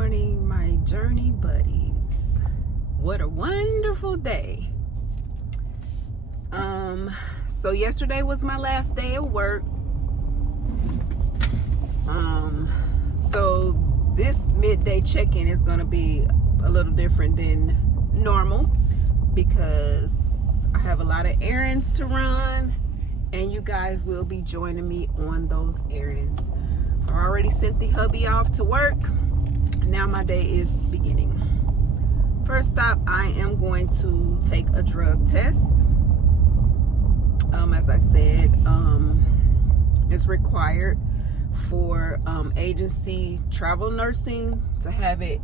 morning, my journey buddies. What a wonderful day. So yesterday was my last day of work. So this midday check-in is gonna be a little different than normal because I have a lot of errands to run and you guys will be joining me on those errands. I already sent the hubby off to work. Now my day is beginning. First stop, I am going to take a drug test. As I said, it's required for agency travel nursing to have it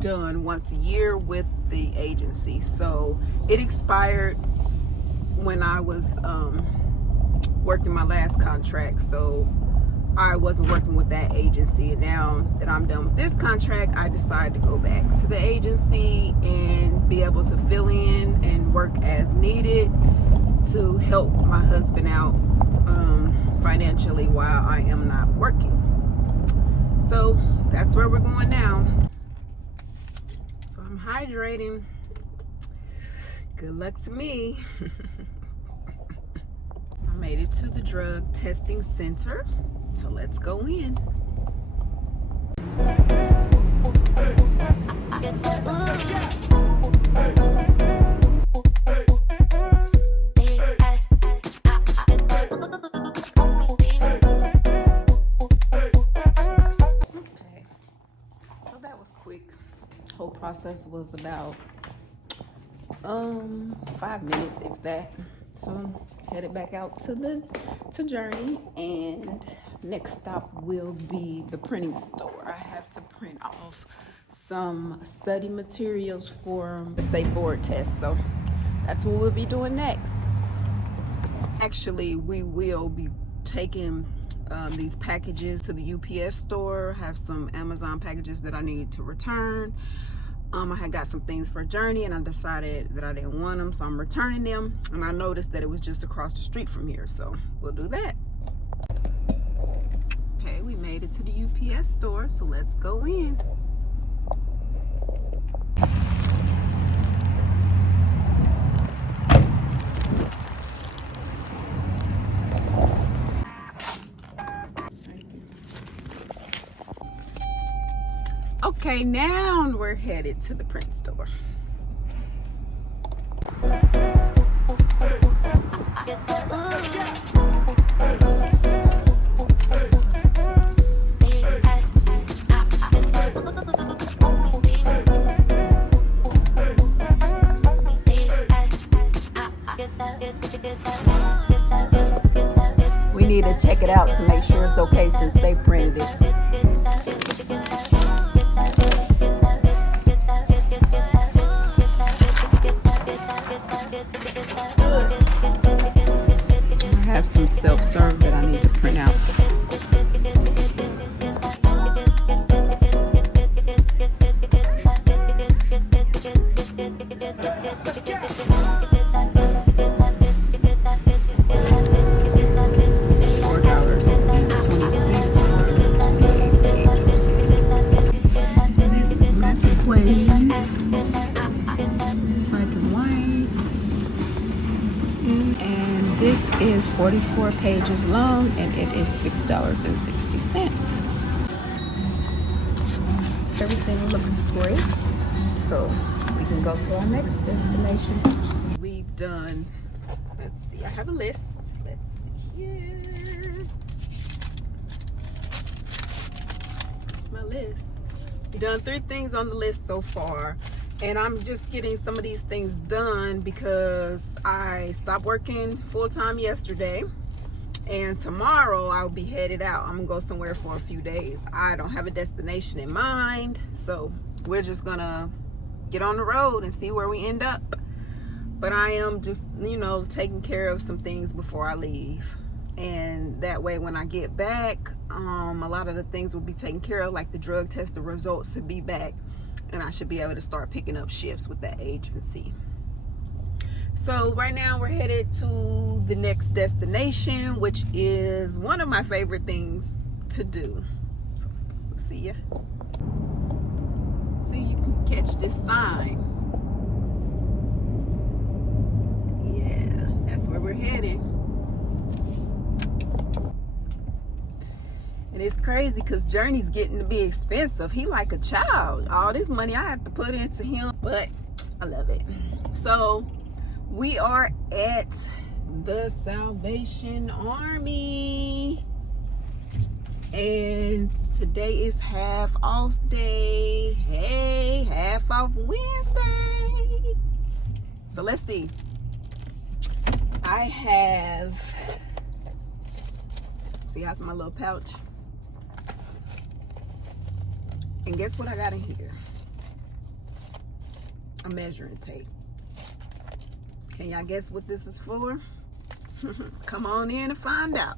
done once a year with the agency. So it expired when I was working my last contract, so I wasn't working with that agency. And now that I'm done with this contract, I decided to go back to the agency and be able to fill in and work as needed to help my husband out financially while I am not working. So that's where we're going now. So I'm hydrating. Good luck to me. I made it to the drug testing center, so let's go in. Whole process was about 5 minutes, if that. So I'm headed back out to Journ'ee, and next stop will be the printing store. I have to print off some study materials for the state board test, so that's what we'll be doing next. Actually, we will be taking these packages to the UPS store. Have some Amazon packages that I need to return. I had got some things for Journ'ee and I decided that I didn't want them, so I'm returning them. And I noticed that it was just across the street from here, so we'll do that. Okay, we made it to the UPS store, so let's go in. Okay, now we're headed to the print store. We need to check it out to make sure it's okay since they printed it. Some self-serve that I need to print out. This is 44 pages long and it is $6.60. Everything looks great, so we can go to our next destination. We've done, let's see, I have a list. Let's see here. My list. We've done 3 things on the list so far. And I'm just getting some of these things done because I stopped working full-time yesterday. And tomorrow I'll be headed out. I'm gonna go somewhere for a few days. I don't have a destination in mind. So we're just gonna get on the road and see where we end up. But I am just, taking care of some things before I leave. And that way when I get back, a lot of the things will be taken care of, like the drug test, the results should be back. And I should be able to start picking up shifts with that agency. So right now we're headed to the next destination, which is one of my favorite things to do. So we'll see ya. catch this sign. Yeah, that's where we're heading. And it's crazy because Journey's getting to be expensive. He like a child. All this money I have to put into him, but I love it. So we are at the Salvation Army. And today is half off day. Hey, half off Wednesday. So let's see. I have, see, I have my little pouch. And guess what I got in here? A measuring tape. Can y'all guess what this is for? Come on in and find out.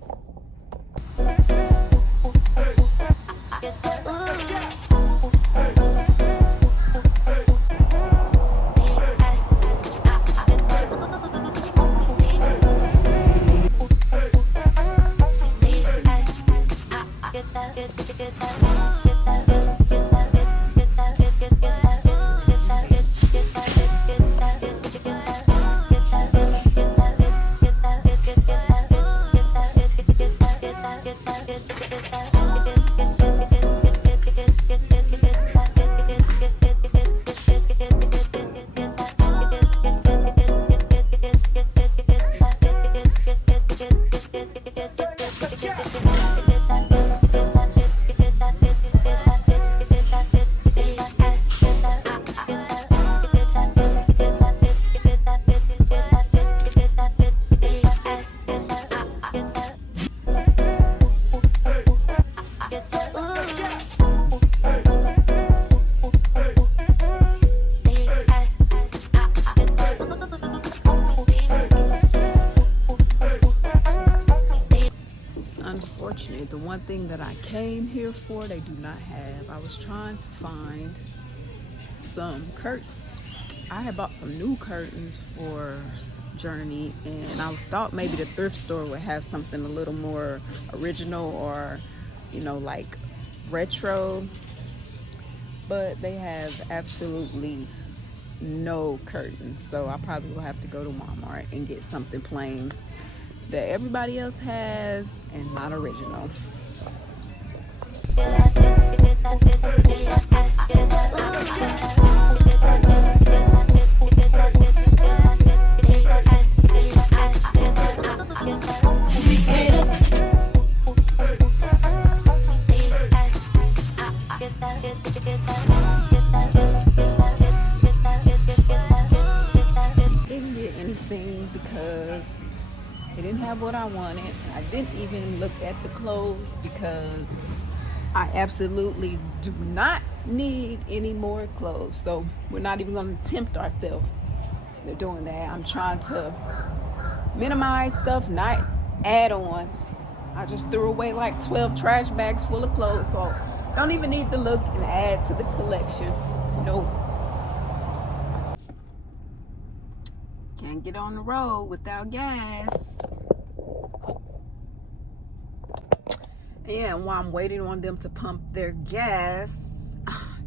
The one thing that I came here for, they do not have. I was trying to find some curtains. I had bought some new curtains for Journ'ee, and I thought maybe the thrift store would have something a little more original or, you know, like retro, but they have absolutely no curtains. So I probably will have to go to Walmart and get something plain that everybody else has and not original. Didn't get anything because it didn't have what I wanted. I didn't even look at the clothes because I absolutely do not need any more clothes. So we're not even going to tempt ourselves into doing that. I'm trying to minimize stuff, not add on. I just threw away like 12 trash bags full of clothes. So don't even need to look and add to the collection. Nope. Can't get on the road without gas. Yeah, and while I'm waiting on them to pump their gas,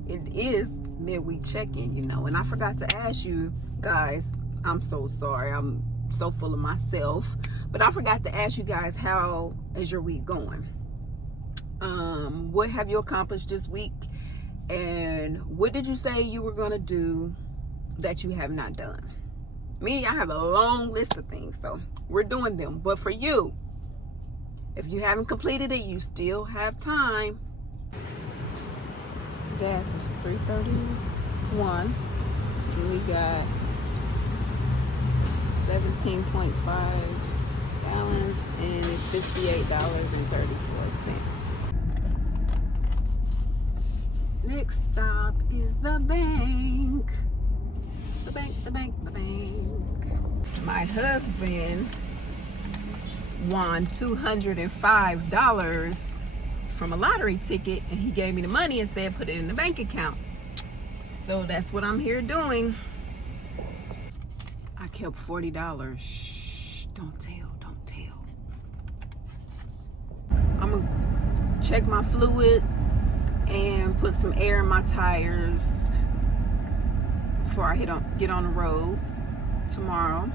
it is midweek check-in, you know. And I forgot to ask you guys, I'm so sorry, I'm so full of myself, but I forgot to ask you guys, how is your week going? What have you accomplished this week? And what did you say you were gonna do that you have not done? Me, I have a long list of things, so we're doing them. But for you, if you haven't completed it, you still have time. Gas is $3.31. And we got 17.5 gallons, and it's $58.34. Next stop is the bank. The bank. My husband won $205 from a lottery ticket, and he gave me the money and said put it in the bank account. So that's what I'm here doing. I kept $40. Shh, don't tell. I'm gonna check my fluids and put some air in my tires before I get on the road tomorrow.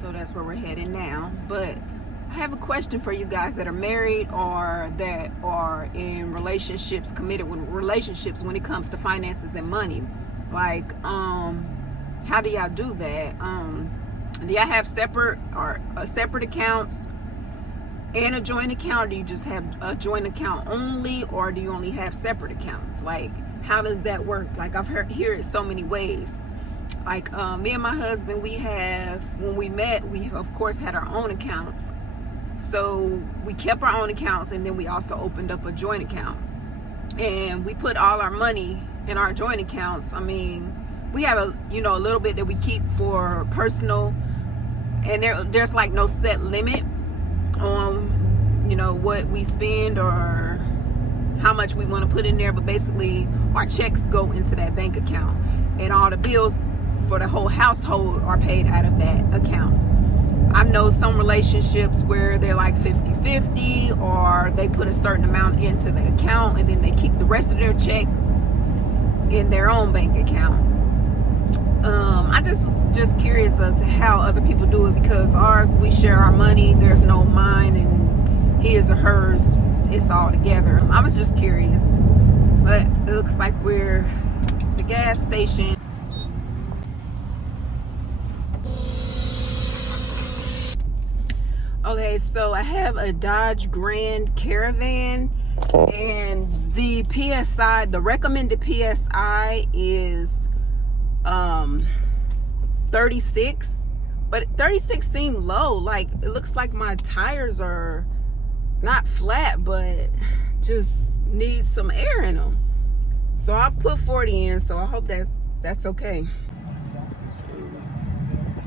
So that's where we're heading now. But I have a question for you guys that are married or that are in relationships, committed with relationships when it comes to finances and money. Like, how do y'all do that? Do y'all have separate accounts and a joint account? Or do you just have a joint account only, or do you only have separate accounts? Like, how does that work? Like, I've heard it so many ways. Like, me and my husband, when we met, we of course had our own accounts. So we kept our own accounts, and then we also opened up a joint account, and we put all our money in our joint accounts. I mean, we have a little bit that we keep for personal, and there's like no set limit on what we spend or how much we want to put in there, but basically our checks go into that bank account, and all the bills for the whole household are paid out of that account. I know some relationships where they're like 50-50, or they put a certain amount into the account and then they keep the rest of their check in their own bank account. I was just curious as to how other people do it, because ours, we share our money. There's no mine and his or hers. It's all together. I was just curious, but it looks like we're at the gas station. Okay, so I have a Dodge Grand Caravan, and the PSI, the recommended PSI is 36, but 36 seemed low. Like, it looks like my tires are not flat, but just need some air in them. So I put 40 in, so I hope that's okay.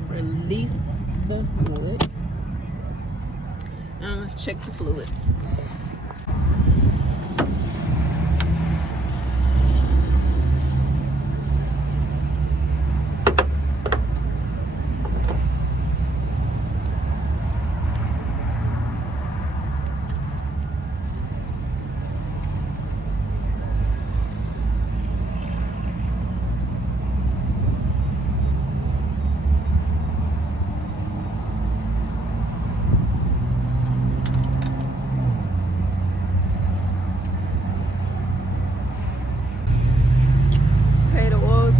Release the hood. Now let's check the fluids.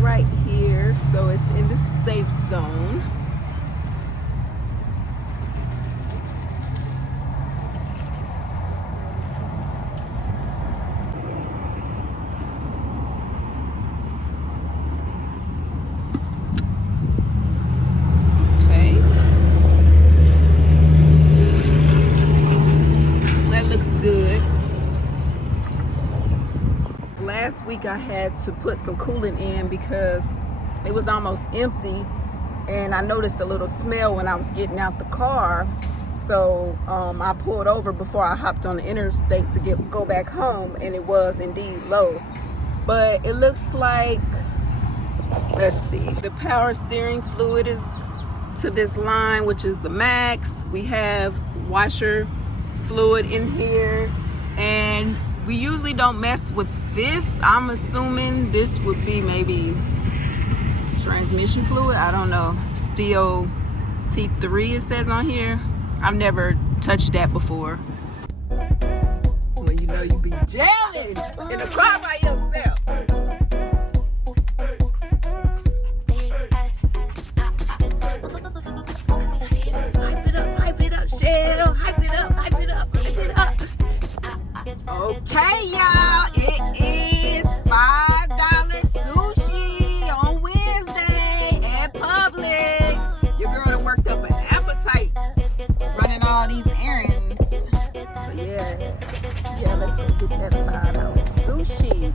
Right here, so it's in the safe zone. Okay, that looks good. Last week I had to put some coolant in because it was almost empty, and I noticed a little smell when I was getting out the car. So I pulled over before I hopped on the interstate to go back home, and it was indeed low. But it looks like, let's see, the power steering fluid is to this line, which is the max. We have washer fluid in here, and we usually don't mess with this. I'm assuming this would be maybe transmission fluid. I don't know. Steel T3 it says on here. I've never touched that before. Well, you know, you be jamming in the car by yourself. Hype it up, Shell. Hype it up. Okay, y'all, it is $5 sushi on Wednesday at Publix. Your girl done worked up an appetite running all these errands. So yeah, let's go get that $5 sushi.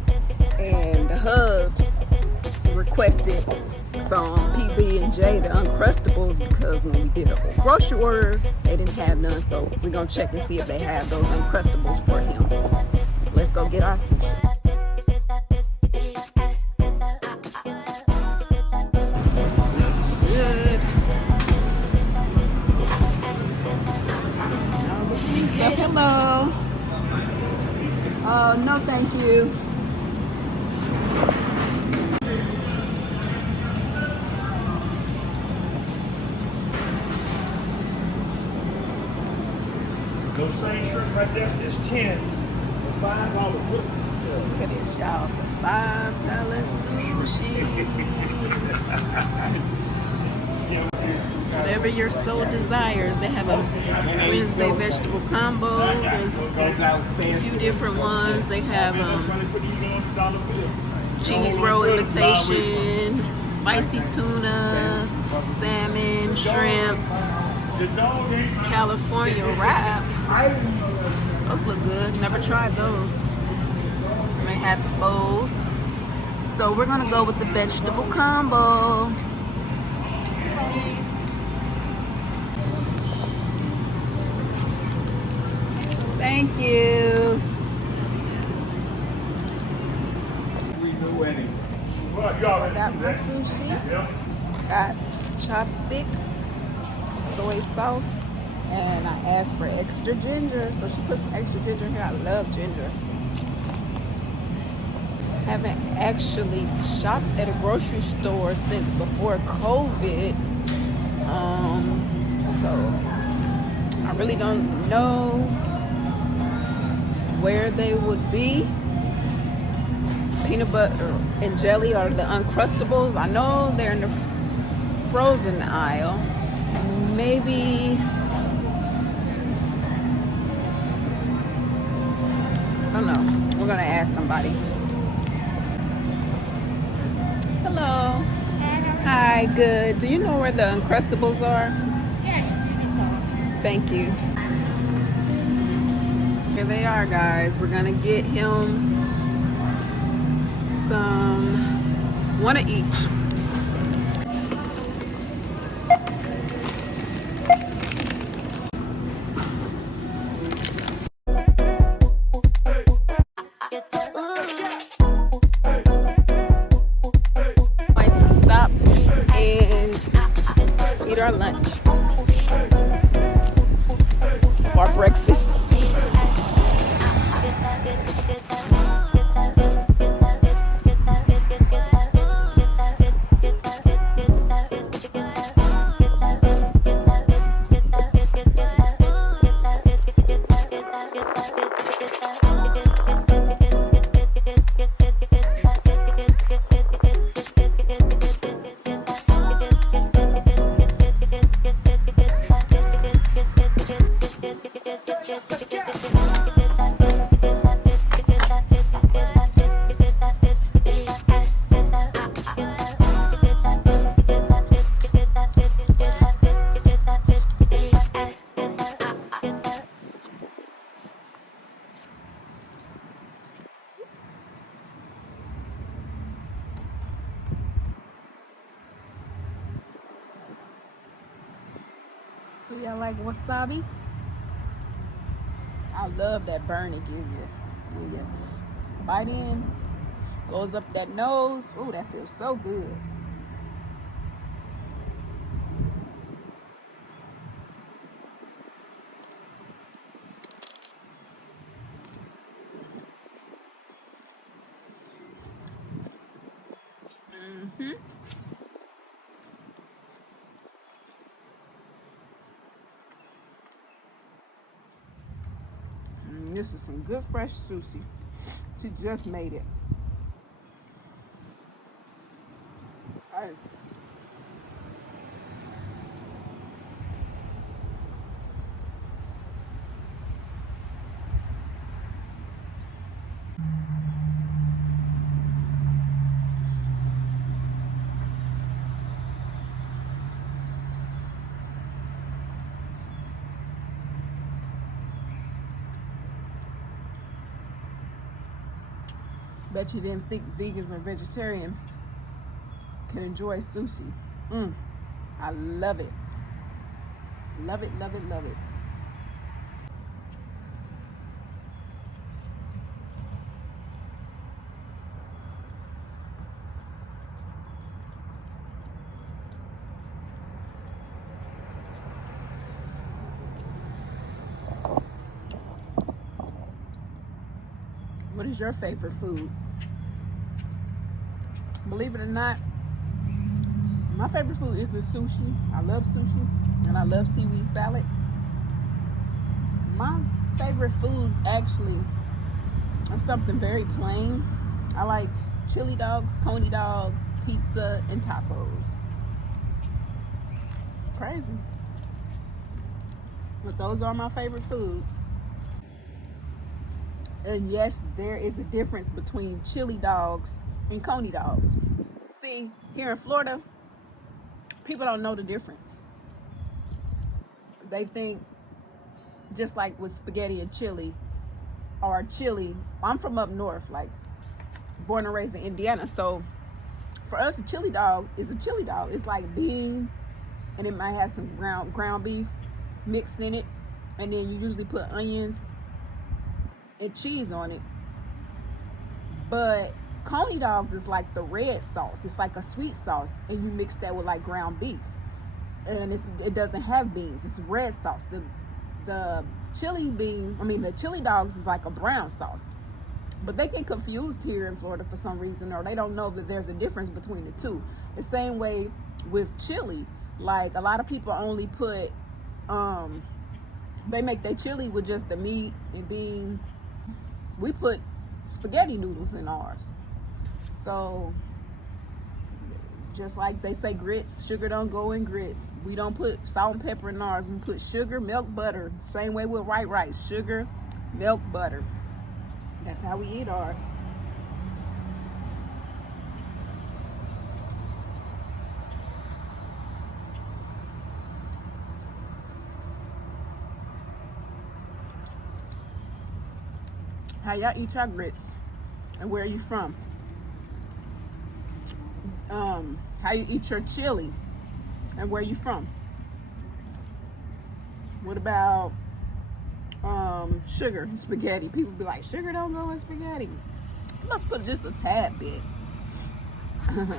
And the Hubs requested some PB&J, the Uncrustables, because when we did a grocery order, they didn't have none. So we're gonna check and see if they have those Uncrustables for him. Let's go get our sushi. Good. She said hello. Oh, no thank you. right there is 10. $5 foot. Look at this, y'all. $5 sushi. Whatever your soul desires. They have a Wednesday vegetable combo. There's a few different ones. They have cheese roll imitation, spicy tuna, salmon, shrimp, California wrap. Those look good. Never tried those. And they have both. So we're gonna go with the vegetable combo. Thank you. Got my sushi. Got chopsticks, soy sauce, and I asked for extra ginger, so she put some extra ginger in here. I love ginger. Haven't actually shopped at a grocery store since before COVID, so I really don't know where they would be. Peanut butter and jelly are the Uncrustables. I know they're in the frozen aisle. Maybe, I don't know. We're gonna ask somebody. Hello. Hi, good. Do you know where the Uncrustables are? Yeah. Thank you. Here they are, guys. We're gonna get him one of each. Going to stop and eat our lunch or breakfast. Do y'all like wasabi? I love that burn it gives you. When you bite in, goes up that nose. Ooh, that feels so good. This is some good fresh sushi. She just made it. Hey. Bet you didn't think vegans or vegetarians can enjoy sushi. I love it. Love it, love it, love it. What is your favorite food? Believe it or not, my favorite food is the sushi. I love sushi and I love seaweed salad. My favorite foods actually are something very plain. I like chili dogs, coney dogs, pizza, and tacos. Crazy. But those are my favorite foods. And yes, there is a difference between chili dogs and coney dogs. See, here in Florida, people don't know the difference. They think, just like with spaghetti and chili, or chili. I'm from up north, like born and raised in Indiana. So for us, a chili dog is a chili dog. It's like beans, and it might have some ground beef mixed in it, and then you usually put onions and cheese on it. But coney dogs is like the red sauce. It's like a sweet sauce, and you mix that with like ground beef, and it doesn't have beans. It's red sauce. The chili dogs is like a brown sauce. But they get confused here in Florida for some reason, or they don't know that there's a difference between the two. The same way with chili. Like, a lot of people only put, they make their chili with just the meat and beans. We put spaghetti noodles in ours. So, just like they say grits, sugar don't go in grits. We don't put salt and pepper in ours. We put sugar, milk, butter. Same way with white rice. Sugar, milk, butter. That's how we eat ours. How y'all eat your grits? And where are you from? How you eat your chili? And where are you from? What about sugar and spaghetti? People be like, sugar don't go in spaghetti. You must put just a tad bit.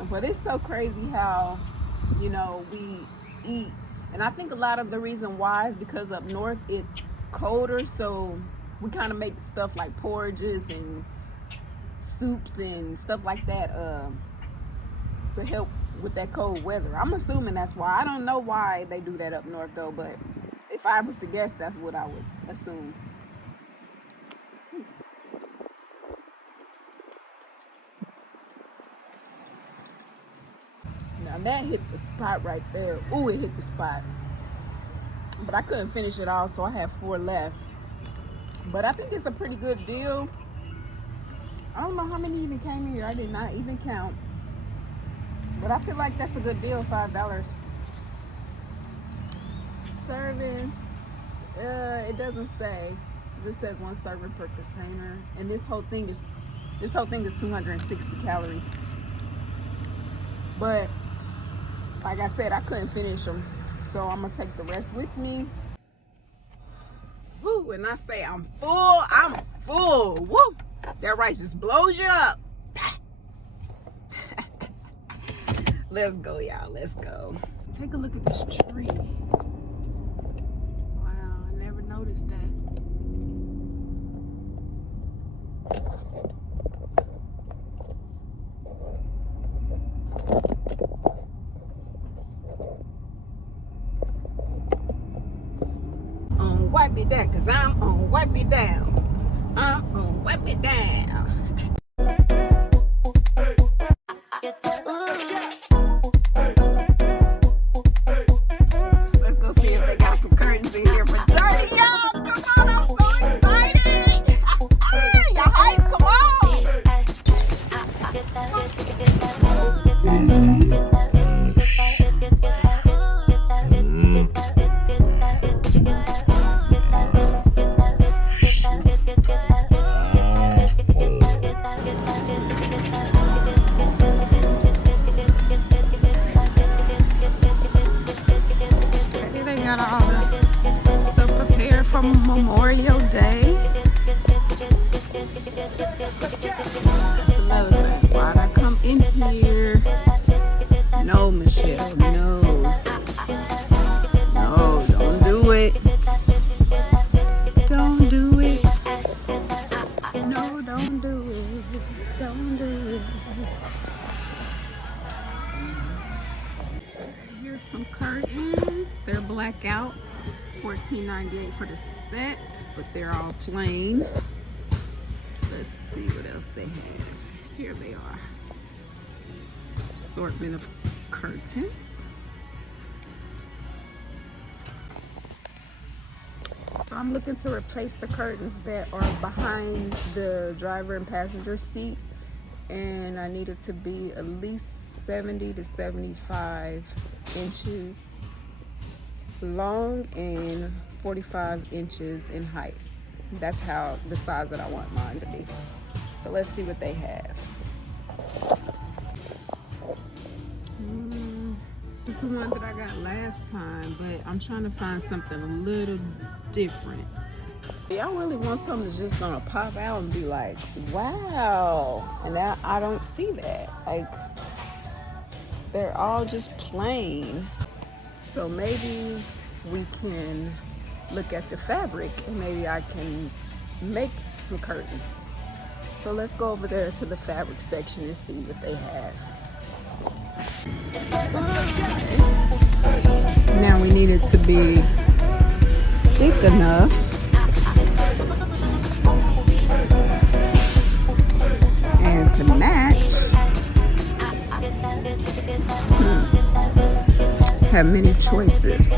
But it's so crazy how, you know, we eat. And I think a lot of the reason why is because up north it's colder, so we kind of make stuff like porridges and soups and stuff like that to help with that cold weather. I'm assuming that's why. I don't know why they do that up north though, but if I was to guess, that's what I would assume. Now that hit the spot right there. Ooh, it hit the spot. But I couldn't finish it all, so I have 4 left. But I think it's a pretty good deal. I don't know how many even came here. I did not even count. But I feel like that's a good deal, $5. Service, it doesn't say. It just says 1 serving per container. And this whole thing is 260 calories. But like I said, I couldn't finish them, so I'm gonna take the rest with me. Woo! And I say I'm full. I'm full. Woo! That rice just blows you up. Let's go, y'all. Let's go. Take a look at this tree. Wow, I never noticed that. Wipe me down, cause I'm on wipe me down. I'm on wipe me down. Let's go see if they got some curtains in here for Journ'ee, y'all. Come on, I'm so excited. Y'all hype, come on. Memorial Day. That's another thing. Why'd I come in here? No, Michelle, no. No, don't do it. Don't do it. No, don't do it. Don't do it. Here's some curtains. They're blackout $14.98 for the set, but they're all plain. Let's see what else they have. Here they are. Assortment of curtains. So I'm looking to replace the curtains that are behind the driver and passenger seat, and I need it to be at least 70 to 75 inches long and 45 inches in height. That's how the size that I want mine to be. So let's see what they have. This is the one that I got last time, but I'm trying to find something a little different. Y'all really want something that's just gonna pop out and be like, wow. And I don't see that. Like, they're all just plain. So maybe we can look at the fabric and maybe I can make some curtains. So let's go over there to the fabric section and see what they have. Now we need it to be thick enough and to match. Have many choices.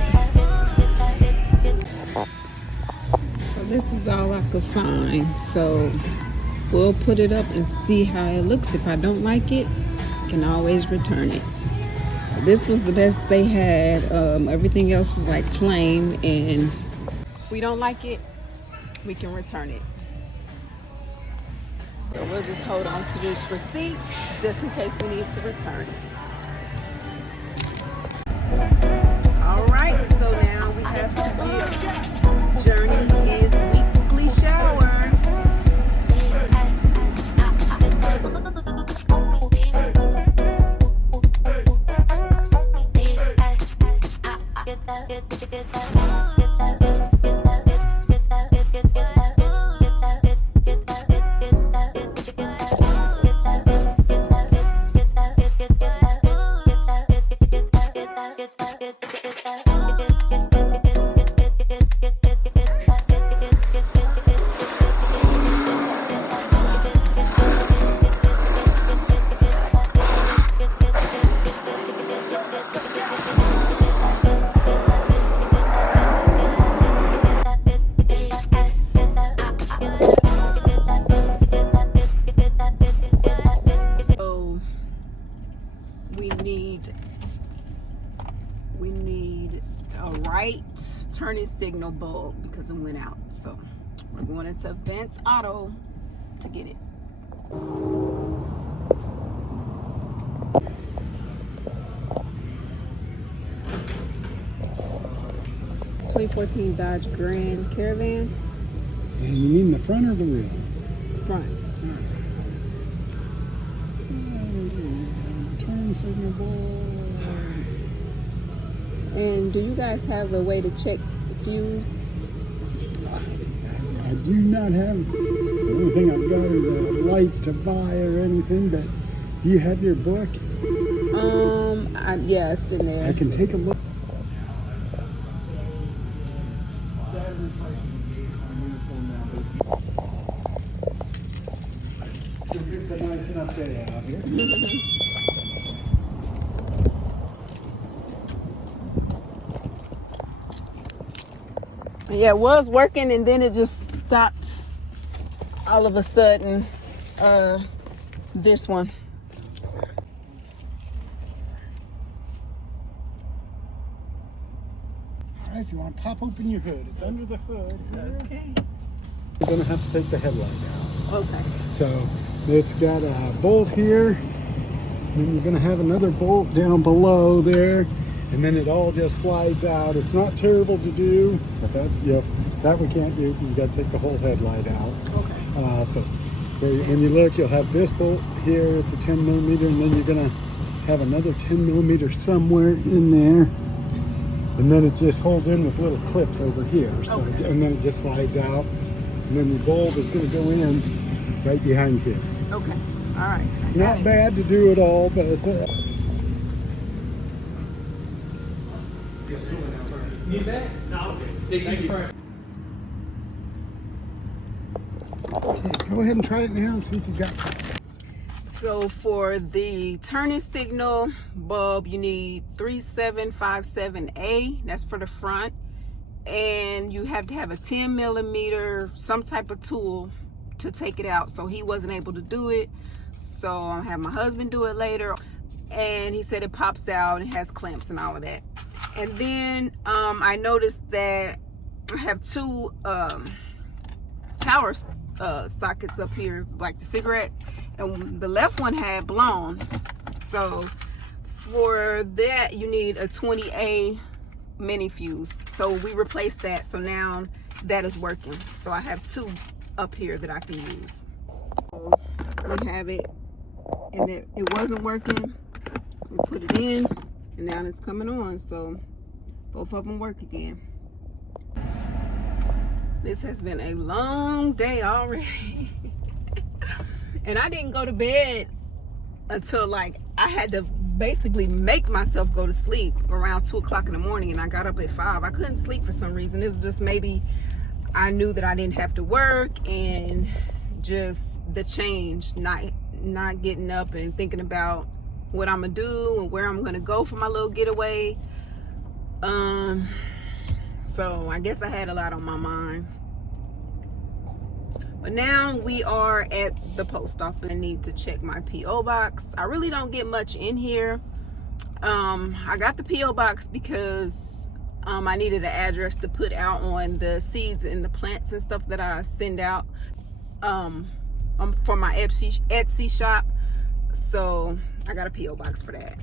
So this is all I could find. So we'll put it up and see how it looks. If I don't like it, I can always return it. This was the best they had. Everything else was like plain, and if we don't like it, we can return it. So we'll just hold on to this receipt just in case we need to return it. All right, so now we have to give Journ'ee his weekly shower. We need a right turning signal bulb because it went out. So we're going into Vance Auto to get it. 2014 Dodge Grand Caravan. And you mean the front or the rear? Front. Turn signal bulb. And do you guys have a way to check the fuse? I do not have, the only thing I've got are the lights to buy or anything, but do you have your book? Yeah, it's in there. I can take a look. It's a nice enough day out here. Yeah, it was working and then it just stopped all of a sudden. This one. All right, if you want to pop open your hood, it's under the hood. Okay. You're going to have to take the headlight out. Okay. So it's got a bolt here, and then you're going to have another bolt down below there, and then it all just slides out. It's not terrible to do, but that we can't do because you got to take the whole headlight out. Okay. So when you look, you'll have this bolt here. It's a 10 millimeter, and then you're going to have another 10 millimeter somewhere in there. And then it just holds in with little clips over here. So, Okay. And then it just slides out. And then the bulb is going to go in right behind here. Okay. All right. It's not bad to do it all, but it's a... Need that? No, okay. Thank you. Okay, go ahead and try it now and see if you got it. So for the turning signal bulb, you need 3757A. That's for the front. And you have to have a 10 millimeter, some type of tool to take it out. So he wasn't able to do it. So I'll have my husband do it later. And he said it pops out and has clamps and all of that. And then I noticed that I have two power sockets up here, like the cigarette, and the left one had blown. So for that you need a 20A mini fuse. So we replaced that, so now that is working. So I have two up here that I can use. So we have it, and it wasn't working. We put it in, and now it's coming on. So both of them work again. This has been a long day already. And I didn't go to bed until like I had to basically make myself go to sleep around 2 o'clock in the morning, and I got up at 5. I couldn't sleep for some reason. It was just maybe I knew that I didn't have to work, and just the change, not getting up and thinking about what I'm gonna do and where I'm gonna go for my little getaway. So I guess I had a lot on my mind. But now we are at the post office. I need to check my P.O. box. I really don't get much in here. I got the P.O. box because I needed an address to put out on the seeds and the plants and stuff that I send out for my Etsy shop. So I got a P.O. box for that.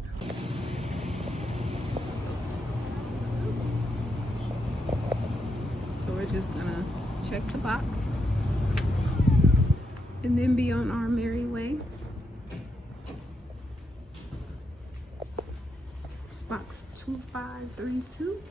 So we're just gonna check the box and then be on our merry way. It's box 2532.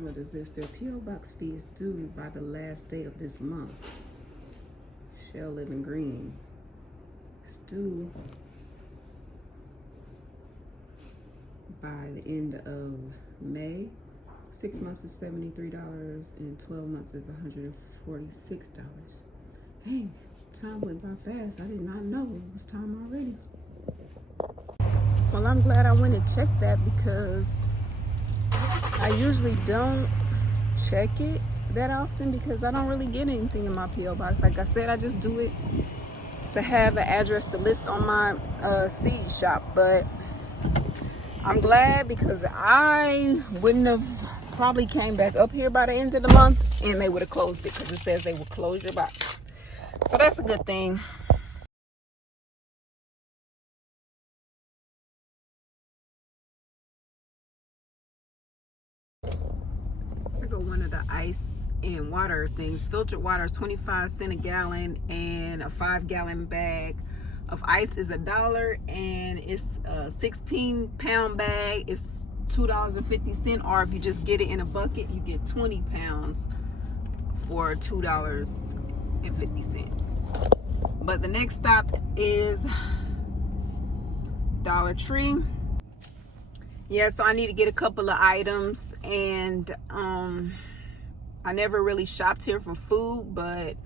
What is this? Their P.O. box fee is due by the last day of this month. Shell Living Green. It's due by the end of May. 6 months is $73 and 12 months is $146. Hey, time went by fast. I did not know it was time already. Well, I'm glad I went and checked that, because I usually don't check it that often because I don't really get anything in my P.O. box. Like I said, I just do it to have an address to list on my seed shop. But I'm glad, because I wouldn't have probably came back up here by the end of the month and they would have closed it, because it says they will close your box. So that's a good thing. One of the ice and water things. Filtered water is 25 cents a gallon, and a 5-gallon bag of ice is $1, and it's a 16-pound bag is $2.50, or if you just get it in a bucket, you get 20 pounds for $2.50. But the next stop is Dollar Tree. Yeah, so I need to get a couple of items, and I never really shopped here for food, but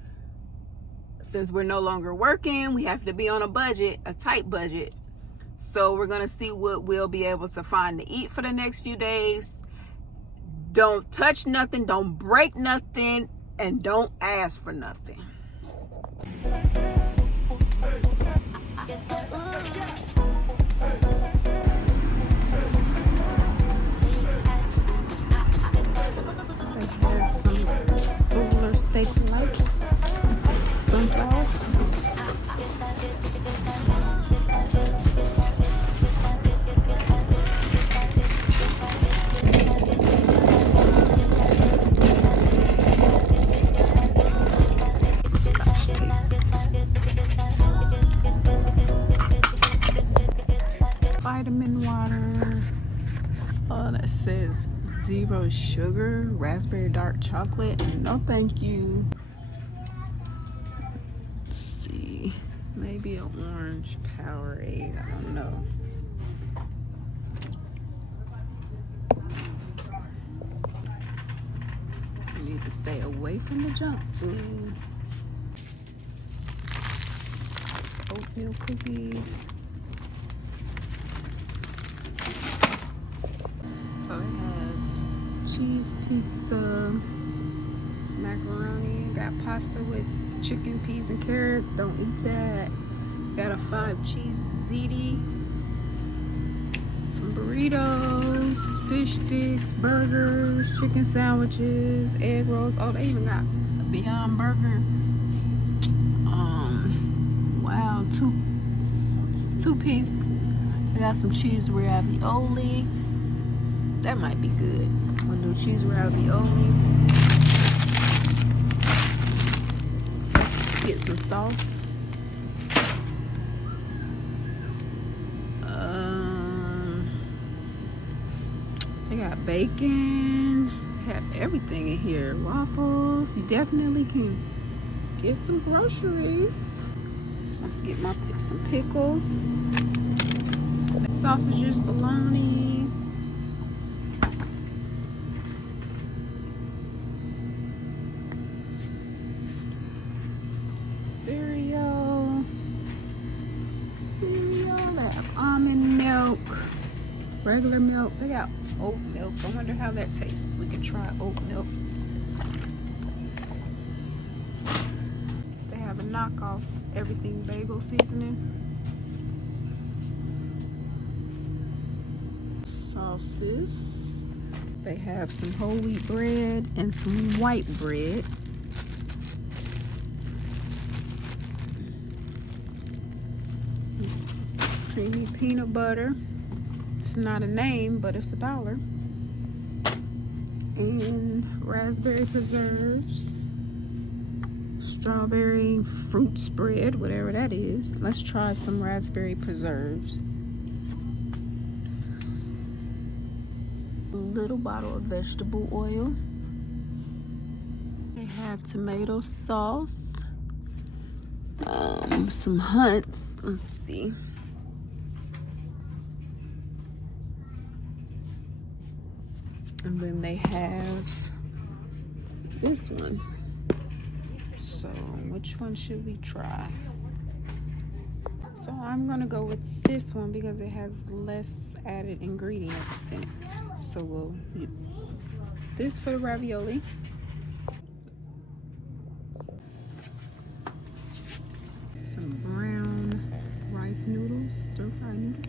since we're no longer working, we have to be on a budget, a tight budget. So we're gonna see what we'll be able to find to eat for the next few days. Don't touch nothing, don't break nothing, and don't ask for nothing. Steak lights, sunflowers. Scotch tape. Vitamin water. Oh, that says 0% Zero sugar, raspberry dark chocolate. No, thank you. Let's see. Maybe an orange Powerade. I don't know. I need to stay away from the junk food. It's oatmeal cookies. So it has cheese pizza, macaroni, got pasta with chicken, peas, and carrots. Don't eat that. Got a 5 cheese ziti, some burritos, fish sticks, burgers, chicken sandwiches, egg rolls. Oh, they even got a Beyond Burger. Wow, two piece. They got some cheese ravioli. That might be good. We'll do cheese ravioli. Get some sauce. They got bacon. Have everything in here. Waffles. You definitely can get some groceries. Let's get some pickles. Sausages, bologna. Cereal. They have almond milk, regular milk. They got oat milk. I wonder how that tastes. We could try oat milk. They have a knockoff everything bagel seasoning. Sauces. They have some whole wheat bread and some white bread. Creamy peanut butter. It's not a name, but it's $1. And raspberry preserves. Strawberry fruit spread, whatever that is. Let's try some raspberry preserves. A little bottle of vegetable oil. They have tomato sauce. Some Hunts. Let's see. And then they have this one. So which one should we try? So I'm gonna go with this one because it has less added ingredients in it. So we'll use this for the ravioli. Some brown rice noodles, stir-fried noodles.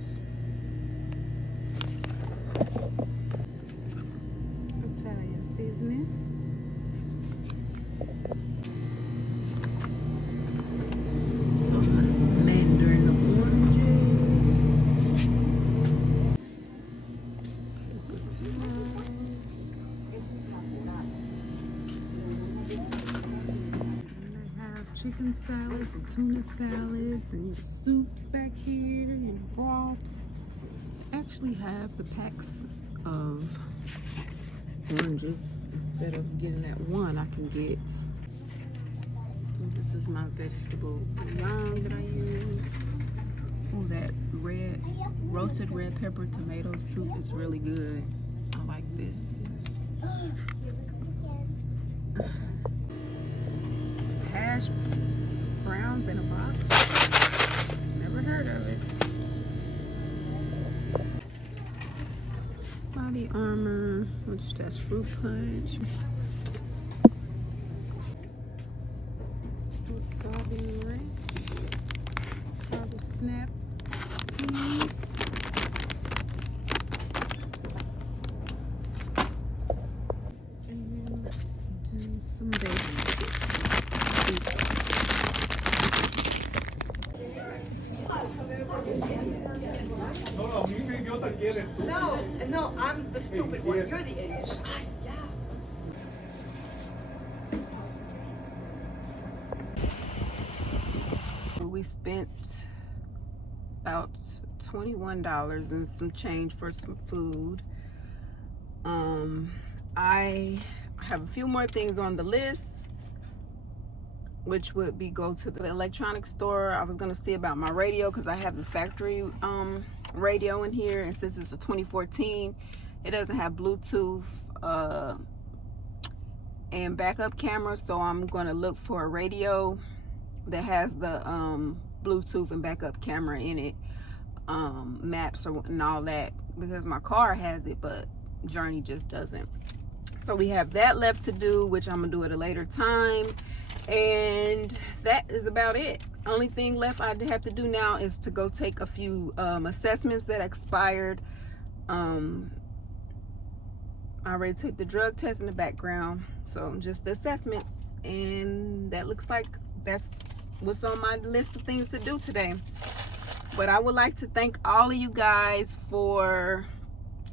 Italian seasoning. Chicken salads and tuna salads and your soups back here and broths. Actually have the packs of oranges. Instead of getting that one, I can get. This is my vegetable bouillon that I use. Oh, that roasted red pepper tomato soup is really good. I like this. Hash browns in a box. Never heard of it. Body Armor, which that's fruit punch. Wasabi ranch. Carbo snap peas. And then let's do some baby chips. No, I'm the stupid one. You're the idiot. We spent about $21 and some change for some food. I have a few more things on the list, which would be go to the electronics store. I was gonna see about my radio because I have the factory radio in here, and since it's a 2014, it doesn't have Bluetooth and backup camera, so I'm gonna look for a radio that has the Bluetooth and backup camera in it, maps and all that, because my car has it but Journ'ee just doesn't. So we have that left to do, which I'm gonna do at a later time, and that is about it. Only thing left I have to do now is to go take a few assessments that expired. I already took the drug test in the background, so just the assessments, and that looks like that's what's on my list of things to do today. But I would like to thank all of you guys for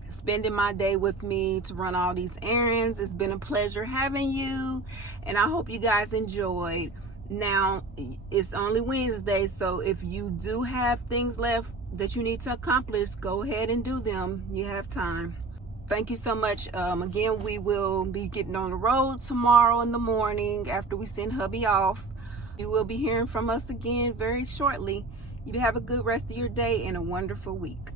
spending my day with me to run all these errands. It's been a pleasure having you, and I hope you guys enjoyed. Now, it's only Wednesday, so if you do have things left that you need to accomplish, go ahead and do them. You have time. Thank you so much. Again, we will be getting on the road tomorrow in the morning after we send hubby off. You will be hearing from us again very shortly. You have a good rest of your day and a wonderful week.